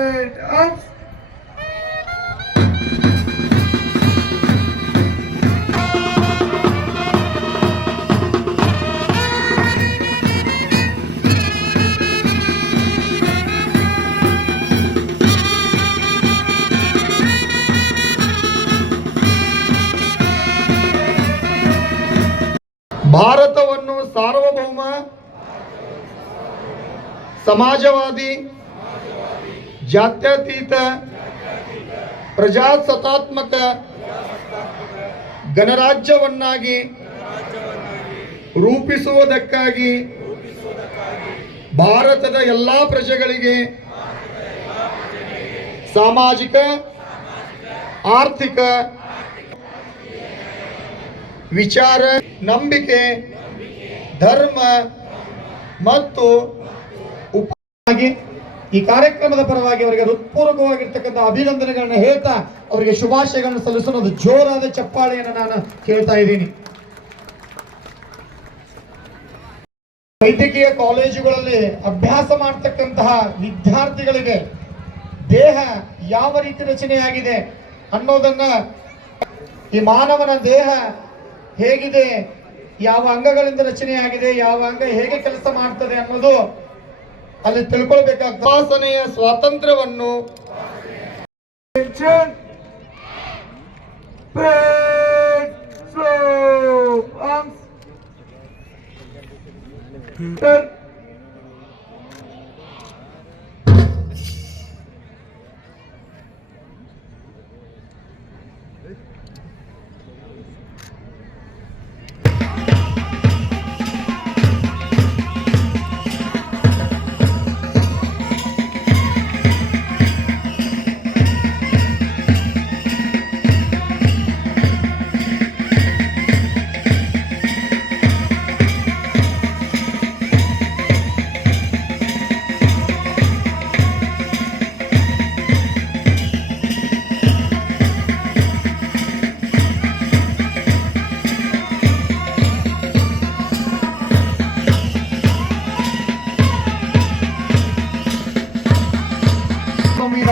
and up. ಭಾರತವನ್ನು ಸಾರ್ವಭೌಮ ಸಮಾಜವಾದಿ ಜಾತ್ಯತೀತ ಪ್ರಜಾಸತ್ತಾತ್ಮಕ ಗಣರಾಜ್ಯವನ್ನಾಗಿ ರೂಪಿಸುವುದಕ್ಕಾಗಿ ಭಾರತದ ಎಲ್ಲಾ ಪ್ರಜೆಗಳಿಗೆ ಸಾಮಾಜಿಕ ಆರ್ಥಿಕ ವಿಚಾರ ನಂಬಿಕೆ ಧರ್ಮ ಮತ್ತು ಉಪಾಗಿ ಈ ಕಾರ್ಯಕ್ರಮದ ಪರವಾಗಿ ಅವರಿಗೆ ಹೃತ್ಪೂರ್ವಕವಾಗಿರ್ತಕ್ಕಂಥ ಅಭಿನಂದನೆಗಳನ್ನ ಹೇಳ್ತಾ ಅವರಿಗೆ ಶುಭಾಶಯಗಳನ್ನು ಸಲ್ಲಿಸೋದು ಜೋರಾದ ಚಪ್ಪಾಳೆಯನ್ನು ನಾನು ಕೇಳ್ತಾ ಇದ್ದೀನಿ. ವೈದ್ಯಕೀಯ ಕಾಲೇಜುಗಳಲ್ಲಿ ಅಭ್ಯಾಸ ಮಾಡ್ತಕ್ಕಂತಹ ವಿದ್ಯಾರ್ಥಿಗಳಿಗೆ ದೇಹ ಯಾವ ರೀತಿ ರಚನೆಯಾಗಿದೆ ಅನ್ನೋದನ್ನ ಈ ಮಾನವನ ದೇಹ ಹೇಗಿದೆ, ಯಾವ ಅಂಗಗಳಿಂದ ರಚನೆಯಾಗಿದೆ, ಯಾವ ಅಂಗ ಹೇಗೆ ಕೆಲಸ ಮಾಡ್ತದೆ ಅನ್ನೋದು ಅಲ್ಲಿ ತಿಳ್ಕೊಳ್ಬೇಕಾಗ್ತದೆ ಉಪಾಸನೆಯ ಸ್ವಾತಂತ್ರ್ಯವನ್ನು Attention.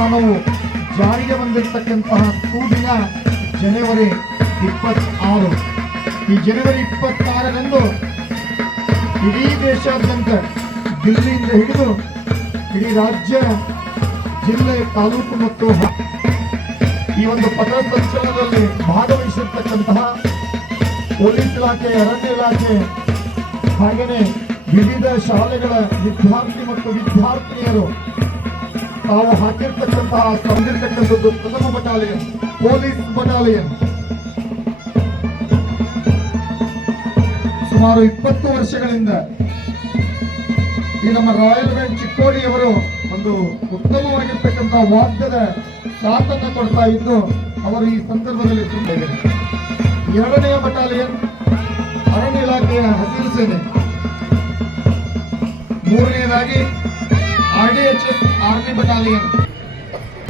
ಸಂವಿಧಾನವು ಜಾರಿಗೆ ಬಂದಿರತಕ್ಕಂತಹ ಸೂದಿನ ಜನವರಿ ಇಪ್ಪತ್ತಾರು. ಈ ಜನವರಿ ಇಪ್ಪತ್ತಾರರಂದು ಇಡೀ ದೇಶಾದ್ಯಂತ ದಿಲ್ಲಿಯಿಂದ ಹಿಡಿದು ಇಡೀ ರಾಜ್ಯ, ಜಿಲ್ಲೆ, ತಾಲೂಕು ಮತ್ತು ಈ ಒಂದು ಪಥ ಸಂಚಲನದಲ್ಲಿ ಭಾಗವಹಿಸಿರ್ತಕ್ಕಂತಹ ಪೊಲೀಸ್ ಇಲಾಖೆ, ಅರಣ್ಯ ಇಲಾಖೆ ಹಾಗೆಯೇ ವಿವಿಧ ಶಾಲೆಗಳ ವಿದ್ಯಾರ್ಥಿ ಮತ್ತು ವಿದ್ಯಾರ್ಥಿನಿಯರು ತಾವು ಹಾಕಿರ್ತಕ್ಕಂತಹ ತಂದಿರ್ತಕ್ಕಂಥದ್ದು ಪ್ರಥಮ ಬಟಾಲಿಯನ್, ಪೊಲೀಸ್ ಬಟಾಲಿಯನ್. ಸುಮಾರು ಇಪ್ಪತ್ತು ವರ್ಷಗಳಿಂದ ಈ ನಮ್ಮ ರಾಯಲ್ ಬ್ಯಾಂಕ್ ಚಿಕ್ಕೋಡಿಯವರು ಒಂದು ಉತ್ತಮವಾಗಿರ್ತಕ್ಕಂತಹ ವಾದ್ಯದ ಸಾಥನ್ನು ಕೊಡ್ತಾ ಇದ್ದು, ಅವರು ಈ ಸಂದರ್ಭದಲ್ಲಿ ತುಂಬಿದ್ದಾರೆ ಎರಡನೆಯ ಬಟಾಲಿಯನ್ ಅರಣ್ಯ ಇಲಾಖೆಯ ಹಸಿರು ಸೇನೆ. ಮೂರನೆಯದಾಗಿ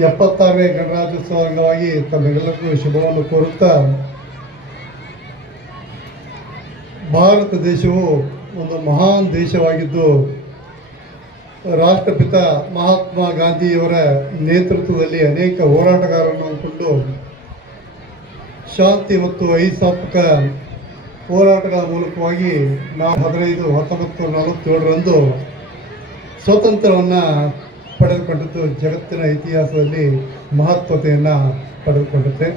ಎಪ್ಪತ್ತಾರನೇ ಗಣರಾಜ್ಯೋತ್ಸವ ಅಂಗವಾಗಿ ತಮ್ಮೆಲ್ಲರಿಗೂ ಶುಭವನ್ನು ಕೋರುತ್ತಾ ಭಾರತ ದೇಶವು ಒಂದು ಮಹಾನ್ ದೇಶವಾಗಿದ್ದು, ರಾಷ್ಟ್ರಪಿತ ಮಹಾತ್ಮ ಗಾಂಧಿಯವರ ನೇತೃತ್ವದಲ್ಲಿ ಅನೇಕ ಹೋರಾಟಗಾರರನ್ನು ಅಂದ್ಕೊಂಡು ಶಾಂತಿ ಮತ್ತು ಅಹಿಂಸಾತ್ಮಕ ಹೋರಾಟಗಳ ಮೂಲಕವಾಗಿ ನಾವು ಹದಿನೈದು ಹತ್ತೊಂಬತ್ತು ನಲವತ್ತೇಳರಂದು ಸ್ವಾತಂತ್ರ್ಯವನ್ನು ಪಡೆದುಕೊಂಡಿದ್ದು ಜಗತ್ತಿನ ಇತಿಹಾಸದಲ್ಲಿ ಮಹತ್ವತೆಯನ್ನು ಪಡೆದುಕೊಂಡಿದೆ.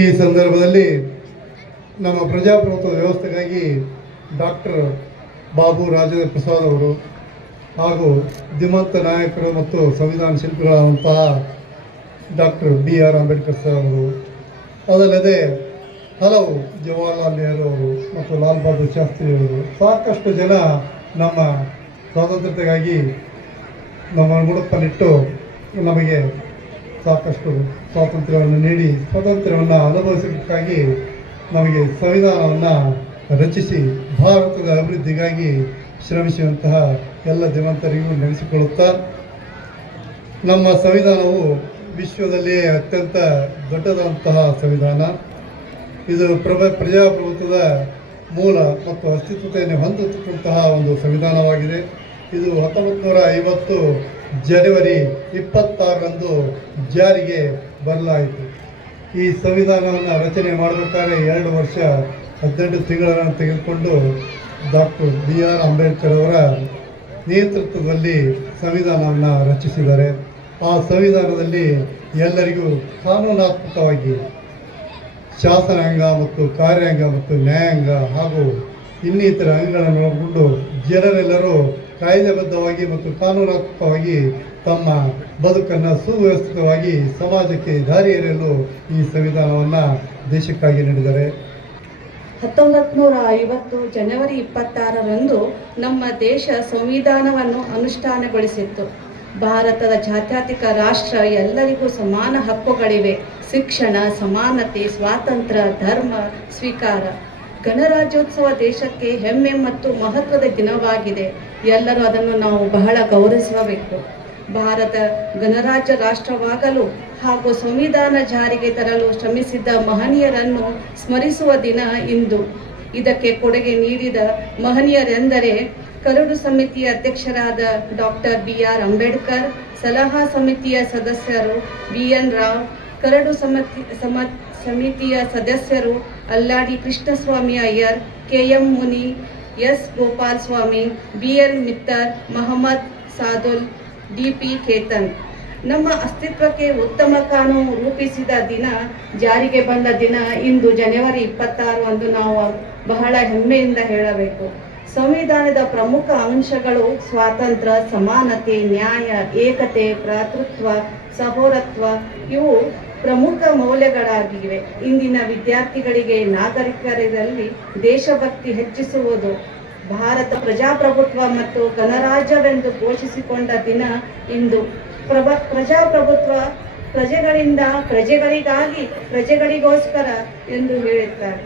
ಈ ಸಂದರ್ಭದಲ್ಲಿ ನಮ್ಮ ಪ್ರಜಾಪ್ರಭುತ್ವ ವ್ಯವಸ್ಥೆಗಾಗಿ ಡಾಕ್ಟರ್ ಬಾಬು ರಾಜೇಂದ್ರ ಪ್ರಸಾದ್ ಅವರು ಹಾಗೂ ದಿಮಂತ ನಾಯಕರು ಮತ್ತು ಸಂವಿಧಾನ ಶಿಲ್ಪಿಗಳಾದಂತಹ doctor B R Ambedkar sir ಅವರು, ಅದಲ್ಲದೆ ಹಲವು ಜವಾಹರ್ಲಾಲ್ ನೆಹರು ಅವರು ಮತ್ತು ಲಾಲ್ ಬಹದ್ದೂರ್ ಶಾಸ್ತ್ರಿ ಅವರು, ಸಾಕಷ್ಟು ಜನ ನಮ್ಮ ಸ್ವಾತಂತ್ರ್ಯಕ್ಕಾಗಿ ನಮ್ಮನ್ನು ಮುಡುಪನ್ನಿಟ್ಟು ನಮಗೆ ಸಾಕಷ್ಟು ಸ್ವಾತಂತ್ರ್ಯವನ್ನು ನೀಡಿ, ಸ್ವಾತಂತ್ರ್ಯವನ್ನು ಅನುಭವಿಸೋದಕ್ಕಾಗಿ ನಮಗೆ ಸಂವಿಧಾನವನ್ನು ರಚಿಸಿ, ಭಾರತದ ಅಭಿವೃದ್ಧಿಗಾಗಿ ಶ್ರಮಿಸುವಂತಹ ಎಲ್ಲ ಜೀವಂತರಿಗೂ ನೆನೆಸಿಕೊಳ್ಳುತ್ತಾ, ನಮ್ಮ ಸಂವಿಧಾನವು ವಿಶ್ವದಲ್ಲಿಯೇ ಅತ್ಯಂತ ದೊಡ್ಡದಾದಂತಹ ಸಂವಿಧಾನ. ಇದು ಪ್ರಭ ಪ್ರಜಾಪ್ರಭುತ್ವದ ಮೂಲ ಮತ್ತು ಅಸ್ತಿತ್ವತೆಯನ್ನು ಹೊಂದಿರತಕ್ಕಂತಹ ಒಂದು ಸಂವಿಧಾನವಾಗಿದೆ. ಇದು ಹತ್ತೊಂಬತ್ತು ನೂರ ಐವತ್ತು ಜನವರಿ ಇಪ್ಪತ್ತಾರರಂದು ಜಾರಿಗೆ ಬರಲಾಯಿತು. ಈ ಸಂವಿಧಾನವನ್ನು ರಚನೆ ಮಾಡಬೇಕಾದ್ರೆ ಎರಡು ವರ್ಷ ಹದಿನೆಂಟು ತಿಂಗಳನ್ನು ತೆಗೆದುಕೊಂಡು ಡಾಕ್ಟರ್ ಬಿ ಆರ್ ಅಂಬೇಡ್ಕರ್ ಅವರ ನೇತೃತ್ವದಲ್ಲಿ ಸಂವಿಧಾನವನ್ನು ರಚಿಸಿದ್ದಾರೆ. ಆ ಸಂವಿಧಾನದಲ್ಲಿ ಎಲ್ಲರಿಗೂ ಕಾನೂನಾತ್ಮಕವಾಗಿ ಶಾಸನಾಂಗ ಮತ್ತು ಕಾರ್ಯಾಂಗ ಮತ್ತು ನ್ಯಾಯಾಂಗ ಹಾಗೂ ಇನ್ನಿತರ ಅಂಗಗಳನ್ನು ಒಳಗೊಂಡು ಜನರೆಲ್ಲರೂ ಕಾಯ್ದೆಬದ್ಧವಾಗಿ ಮತ್ತು ಕಾನೂನಾತ್ಮಕವಾಗಿ ತಮ್ಮ ಬದುಕನ್ನು ಸುವ್ಯವಸ್ಥಿತವಾಗಿ ಸಮಾಜಕ್ಕೆ ದಾರಿ ಎರೆಯಲು ಈ ಸಂವಿಧಾನವನ್ನು ದೇಶಕ್ಕಾಗಿ ನೀಡಿದ್ದಾರೆ. ಹತ್ತೊಂಬತ್ತು ನೂರ ಐವತ್ತು ಜನವರಿ ಇಪ್ಪತ್ತಾರರಂದು ನಮ್ಮ ದೇಶ ಸಂವಿಧಾನವನ್ನು ಅನುಷ್ಠಾನಗೊಳಿಸಿತ್ತು. ಭಾರತದ ಜಾತ್ಯತೀತ ರಾಷ್ಟ್ರ ಎಲ್ಲರಿಗೂ ಸಮಾನ ಹಕ್ಕುಗಳಿವೆ. ಶಿಕ್ಷಣ, ಸಮಾನತೆ, ಸ್ವಾತಂತ್ರ್ಯ, ಧರ್ಮ, ಸ್ವೀಕಾರ. ಗಣರಾಜ್ಯೋತ್ಸವ ದೇಶಕ್ಕೆ ಹೆಮ್ಮೆ ಮತ್ತು ಮಹತ್ವದ ದಿನವಾಗಿದೆ. ಎಲ್ಲರೂ ಅದನ್ನು ನಾವು ಬಹಳ ಗೌರವಿಸಬೇಕು. ಭಾರತ ಗಣರಾಜ್ಯ ರಾಷ್ಟ್ರವಾಗಲು ಹಾಗೂ ಸಂವಿಧಾನ ಜಾರಿಗೆ ತರಲು ಶ್ರಮಿಸಿದ್ದ ಮಹನೀಯರನ್ನು ಸ್ಮರಿಸುವ ದಿನ ಇಂದು. ಇದಕ್ಕೆ ಕೊಡುಗೆ ನೀಡಿದ ಮಹನೀಯರೆಂದರೆ ಕರಡು ಸಮಿತಿಯ ಅಧ್ಯಕ್ಷರಾದ ಡಾಕ್ಟರ್ ಬಿ ಆರ್ ಅಂಬೇಡ್ಕರ್, ಸಲಹಾ ಸಮಿತಿಯ ಸದಸ್ಯರು ಬಿ ಎನ್ ರಾವ್, ಕರಡು ಸಮಿತಿ, ಸಮ, ಸಮಿತಿಯ ಸದಸ್ಯರು Alladi Krishnaswami Ayyar K M Munshi S Gopalaswami, B L Mitter, Mohammed Saadulla, D P Khaitan ನಮ್ಮ ಅಸ್ತಿತ್ವಕ್ಕೆ ಉತ್ತಮ ಕಾನೂನು ರೂಪಿಸಿದ ದಿನ ಜಾರಿಗೆ ಬಂದ ದಿನ ಇಂದು ಜನವರಿ ಇಪ್ಪತ್ತಾರು ಅಂದು ನಾವು ಬಹಳ ಹೆಮ್ಮೆಯಿಂದ ಹೇಳಬೇಕು. ಸಂವಿಧಾನದ ಪ್ರಮುಖ ಅಂಶಗಳು ಸ್ವಾತಂತ್ರ್ಯ, ಸಮಾನತೆ, ನ್ಯಾಯ, ಏಕತೆ, ಭ್ರಾತೃತ್ವ, ಸಹೋರತ್ವ, ಇವು ಪ್ರಮುಖ ಮೌಲ್ಯಗಳಾಗಿವೆ. ಇಂದಿನ ವಿದ್ಯಾರ್ಥಿಗಳಿಗೆ ನಾಗರಿಕರಲ್ಲಿ ದೇಶಭಕ್ತಿ ಹೆಚ್ಚಿಸುವುದು, ಭಾರತ ಪ್ರಜಾಪ್ರಭುತ್ವ ಮತ್ತು ಗಣರಾಜ್ಯವೆಂದು ಘೋಷಿಸಿಕೊಂಡ ದಿನ ಇಂದು. ಪ್ರಭ, ಪ್ರಜಾಪ್ರಭುತ್ವ ಪ್ರಜೆಗಳಿಂದ ಪ್ರಜೆಗಳಿಗಾಗಿ ಪ್ರಜೆಗಳಿಗೋಸ್ಕರ ಎಂದು ಹೇಳುತ್ತಾರೆ